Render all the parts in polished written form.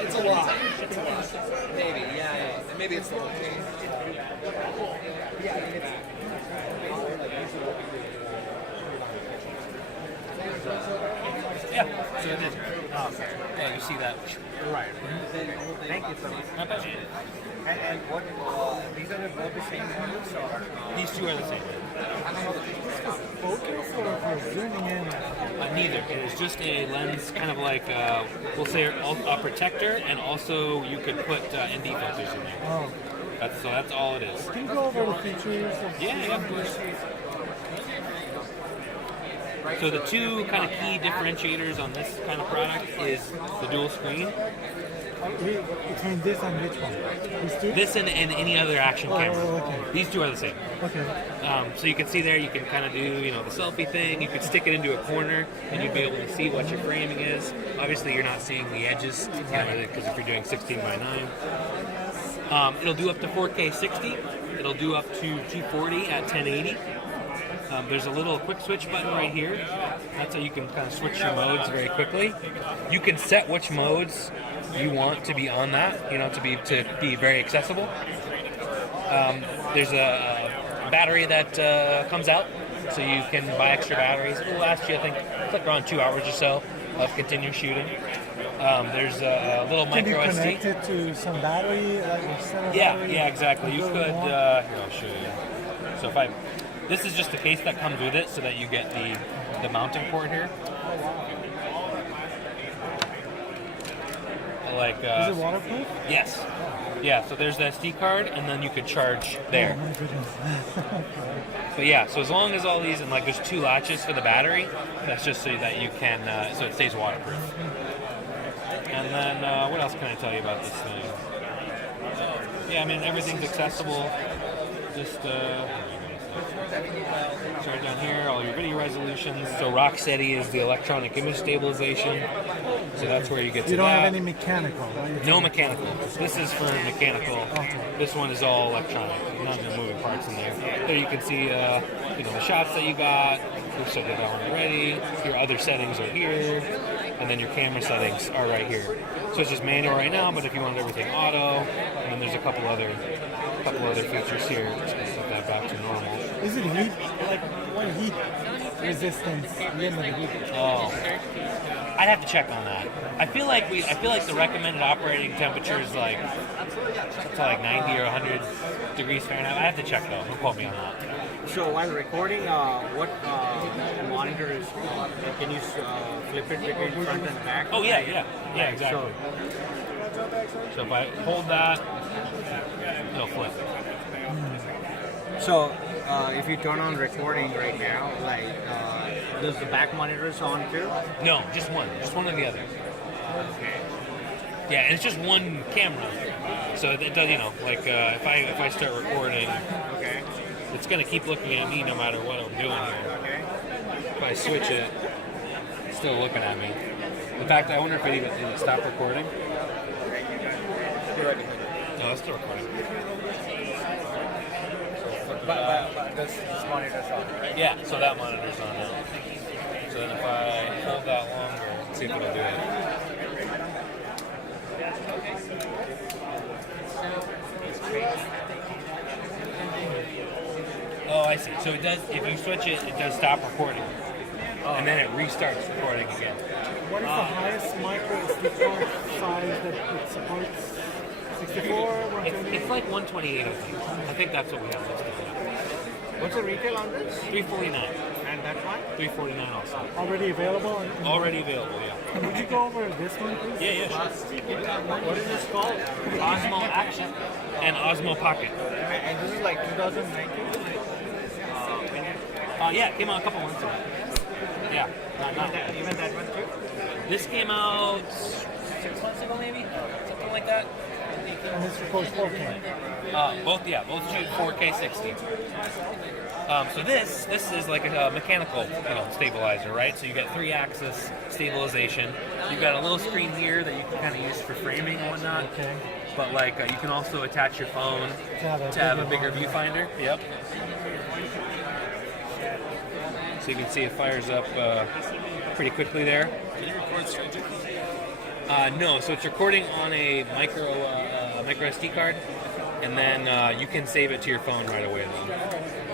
It's a lot. Maybe, yeah. Maybe it's the location. Yeah, I mean, it's... Yeah, so it is. Yeah, you see that. Right. Thank you so much. My pleasure. And what, these are both the same models or? These two are the same. Focus or for zooming in? Neither. It is just a lens, kind of like, we'll say, a protector, and also you could put ND filters in there. Oh. That's all it is. Can you go over the features? Yeah, of course. So the two kind of key differentiators on this kind of product is the dual screen. Between this and which one? These two? This and any other action camera. Okay. These two are the same. Okay. So you can see there, you can kind of do, the selfie thing. You could stick it into a corner, and you'd be able to see what your framing is. Obviously, you're not seeing the edges, because if you're doing 16 by 9. It'll do up to 4K 60. It'll do up to 240 at 1080. There's a little quick switch button right here. That's how you can kind of switch your modes very quickly. You can set which modes you want to be on that, to be very accessible. There's a battery that comes out, so you can buy extra batteries. It will last you, I think, it's like around 2 hours or so of continuous shooting. There's a little micro SD. Can you connect it to some battery? Yeah, exactly. You could. Here, I'll show you. So this is just the case that comes with it, so that you get the mounting port here. Is it waterproof? Yes. Yeah, so there's the SD card, and then you could charge there. Oh my goodness. But yeah, so as long as all these, and there's 2 latches for the battery, that's just so that you can, so it stays waterproof. And then, what else can I tell you about this thing? Yeah, I mean, everything's accessible. Just, start down here, all your video resolutions. So Rocksteady is the electronic image stabilization. So that's where you get to that. You don't have any mechanical, right? No mechanical. This is for mechanical. Okay. This one is all electronic. Not no moving parts in there. There you can see, the shots that you got. We've set that one already. Your other settings are here, and then your camera settings are right here. So it's just manual right now, but if you wanted everything auto, and then there's a couple other features here. Just gonna set that back to normal. Is it heat? What heat resistance limit heat? Oh, I'd have to check on that. I feel like the recommended operating temperature is like 90 or 100 degrees Fahrenheit. I have to check though. Don't quote me on that. So while recording, what monitor is? Can you flip it between front and back? Oh yeah, exactly. So if I hold that, it'll flip. So if you turn on recording right now, does the back monitors on too? No, just one or the other. Okay. Yeah, and it's just one camera. So it does, if I start recording, Okay. it's gonna keep looking at me no matter what I'm doing here. Okay. If I switch it, it's still looking at me. In fact, I wonder if it even stopped recording. No, it's still recording. But this monitor's on, right? Yeah, so that monitor's on now. So then if I hold that longer, let's see if it'll do it. Oh, I see. So it does, if you switch it, it does stop recording. And then it restarts recording again. What is the highest micro SD card size that it supports? 64, 128? It's like 128, I think. I think that's what we have listed. What's the retail on this? $349. And that one? $349 also. Already available? Already available, yeah. Would you go over this one, please? Yeah, sure. What is this called? Osmo Action and Osmo Pocket. And this is like 2019? Yeah, it came out a couple months ago. Yeah, Even that one too? This came out 6 months ago, maybe? Something like that. And this records 4K. Both shoot 4K 60. So this is like a mechanical stabilizer, right? So you got 3-axis stabilization. You've got a little screen here that you can kind of use for framing and whatnot. Okay. but like you can also attach your phone to have a bigger viewfinder. Yep. So you can see it fires up pretty quickly there. Can you record straight? No, so it's recording on a micro SD card, and then you can save it to your phone right away. Then.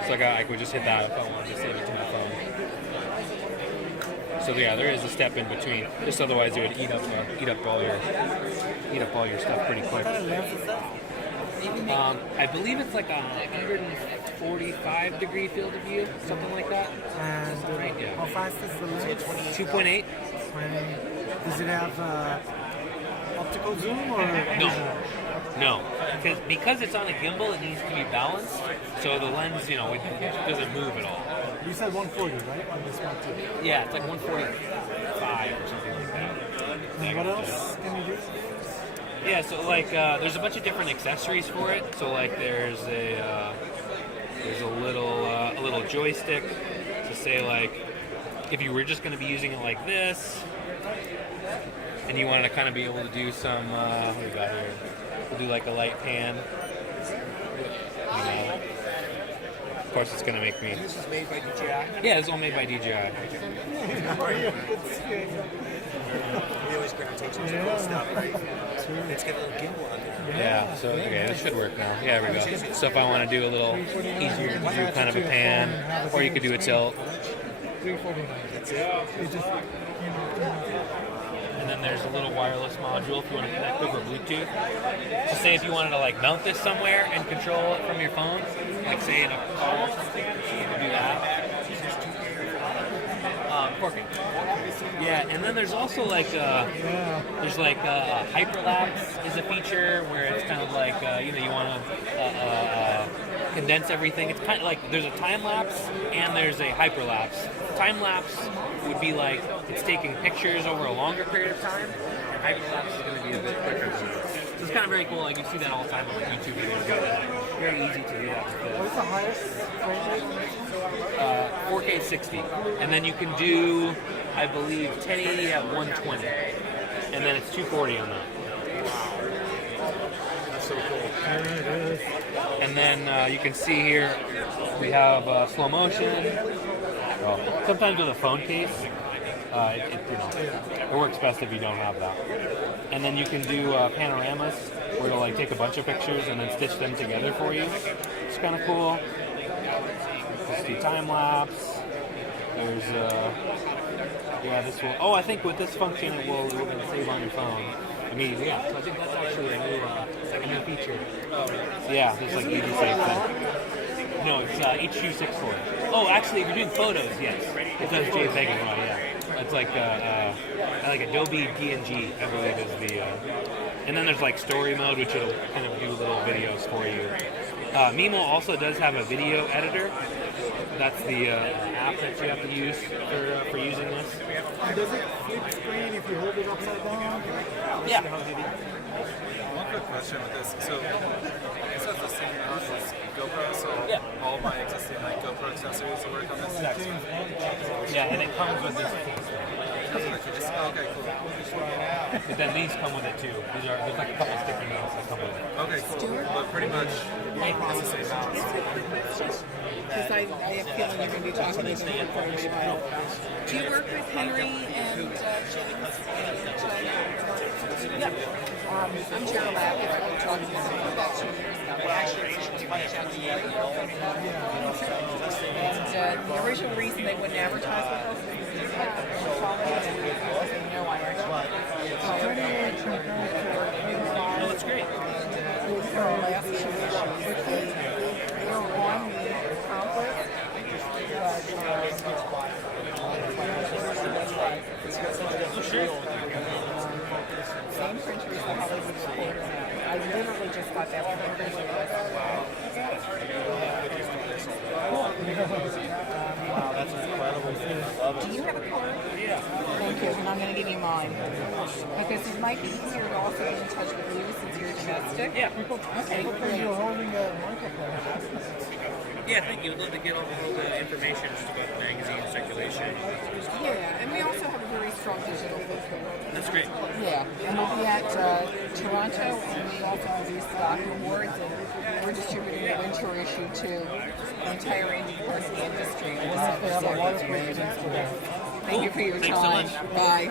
So I could just hit that if I wanted to save it to my phone. So yeah, there is a step in between. Just otherwise, it would eat up all your stuff pretty quick. I believe it's like a 145 degree field of view, something like that. And Yeah. how fast is the lens? 2.8. Does it have optical zoom or? No, because it's on a gimbal, it needs to be balanced. So the lens, it doesn't move at all. You said 140, right? On this one too. Yeah, it's like 145 or something like that. And what else can you do? Yeah, so like there's a bunch of different accessories for it. So like there's a little joystick to say like if you were just going to be using it like this, and you wanted to kind of be able to do some what do we got here? We'll do like a light pan. Of course, it's going to make me. This is made by DJI. Yeah, it's all made by DJI. We always gravitate to cool stuff, right? It's got a little gimbal on there. Yeah, so okay, this should work now. Yeah, there we go. So if I want to do a little easier to do kind of a pan, or you could do a tilt. 349. That's it. And then there's a little wireless module if you want to connect over Bluetooth. So say if you wanted to like mount this somewhere and control it from your phone, like say in a car or something, you could do that. Corking. Yeah, and then there's also like hyperlapse is a feature where it's kind of like you want to condense everything. It's kind of like there's a time lapse and there's a hyperlapse. Time lapse would be like it's taking pictures over a longer period of time, and hyperlapse is going to be a bit quicker. So it's kind of very cool. Like you see that all the time on YouTube videos. Very easy to do that. What's the highest frame rate on this one? 4K 60, and then you can do, I believe, 1080 at 120, and then it's 240 on that. That's so cool. And then you can see here we have slow motion. Well, sometimes with a phone case, it works best if you don't have that. And then you can do panoramas where it'll like take a bunch of pictures and then stitch them together for you. It's kind of cool. Let's do time lapse. There's this will. Oh, I think with this function it will save on your phone immediately. Yeah, so I think that's actually a new feature. Yeah, there's like easy save thing. No, it's H.264. Oh, actually, if you're doing photos, yes, it does JPEG as well. Yeah, it's like Adobe PNG, I believe is the. And then there's like story mode, which will kind of do little videos for you. Mimo also does have a video editor. That's the app that you have to use for using this. Does it flip screen if you hold it upside down? Yeah. One quick question with this. So, this has the same mount as GoPro, so Yeah. all my existing like GoPro accessories will work on this? Yeah, and it comes with this. Okay, cool. But then these come with it too. There's like a couple sticker notes that come with it. Okay, cool. But pretty much, it's the same mount. Because I have a feeling you're going to be talking about it for a while. Do you work with Henry and James? Yeah. I'm Cheryl Mack. If we're talking about 2 years ago. And the original reason they wouldn't advertise with us is because they know I'm actually. No, that's great. Last 2 issues. They were on the complex. Same printer as the Hollywood Reporter. I literally just got that from the Wow, that's incredible. Love Do you have a card? Yeah. Thank you, and I'm going to give you mine. Because it might be easier to also get in touch with you since you're domestic. Yeah. Okay, You're great. holding a microphone. Yeah, thank you. We'd love to get all the information just about the magazine circulation. Yeah, and we also have a very strong digital footprint. That's great. Yeah, and we'll be at Toronto, and we also release the awards, and we're distributing the winter issue to the entire range of parts of the industry. And we'll have a waterproof. Thank you for your Thanks so time. much. Bye.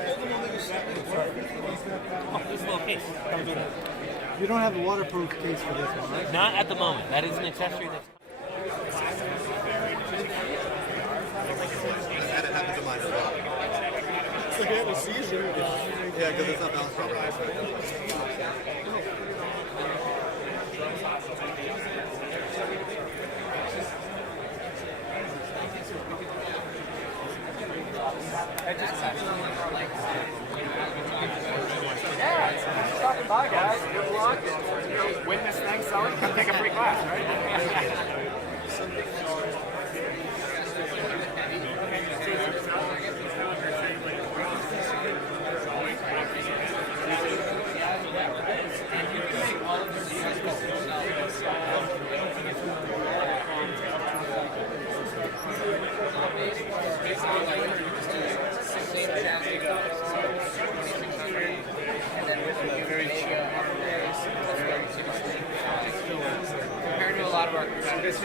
Oh, this little case. You don't have a waterproof case for this one, right? Not at the moment. That is an accessory that's... And it happens in mine as well. It's like I have a seizure. Yeah, because it's not balanced properly. That's right. Stopping by, guys. Good luck. Win this thing, sell it, come take a free class, right? Compared to a lot of our competitors, So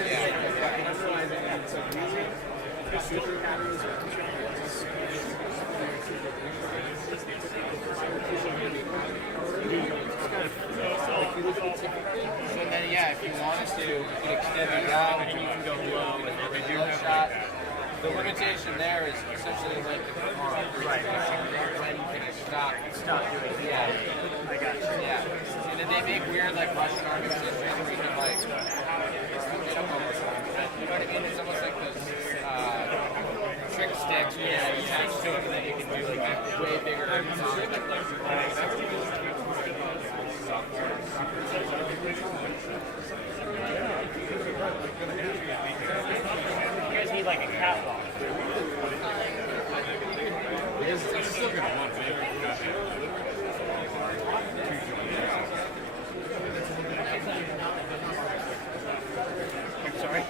then, yeah, if you want us to, you can extend it out, you can go low, and then we do have shot. The limitation there is essentially like the car. Right. When can it stop? Stop doing it. Yeah. I got you. Yeah. And then they make weird like Russian army systems where you can like, you know what I mean? It's almost like those trick sticks where you attach to it and then you can do like way bigger You guys need like a catwalk. It's still gonna want to I'm sorry.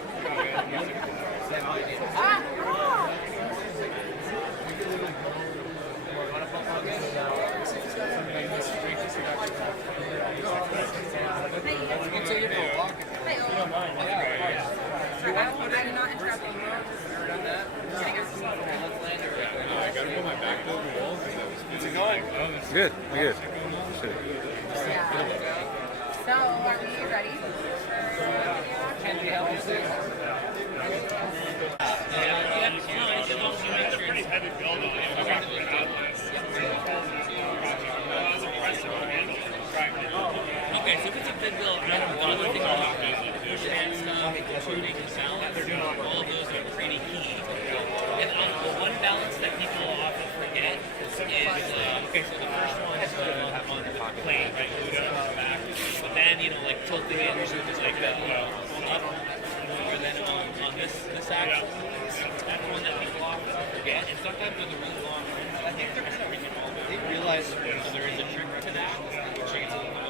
You can take it for a walk if you don't mind. I'm not interrupting you. Ever done that? I gotta put my back to the wall. How's it going? Good. I'm good. Yeah. So, are we ready? Can we help you soon? Okay, so if it's a big build, the other thing I'll do is pushband stuff, tuning and sound, all of those are pretty key. And the one balance that people often forget is, okay, so the first one is on the plane, right, glued up on the back, but then, you know, like tilting it, just like that, up, or then on this axle, that's one that people often forget, and sometimes with the really long ones, I think they're kind of original, they realize there is a trick to that, which is a little bit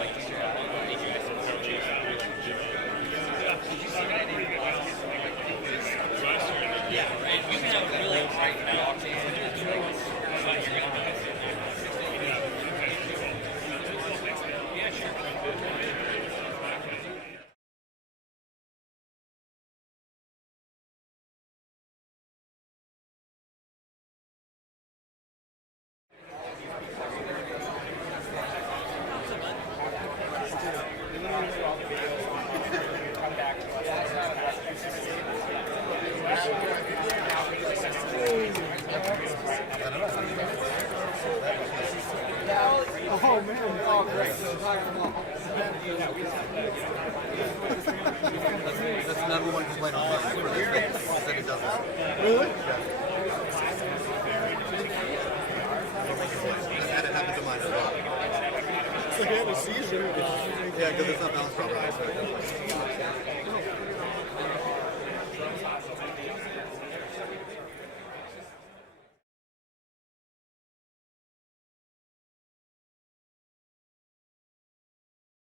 like DJI yeah, right. You can have a really bright balance. Yeah, sure. Oh man, oh great. That's number one complaint on Facebook. Said it doesn't. Really? And it happens in mine as well. It's like I have a seizure. Yeah, because it's not balanced properly. That's right.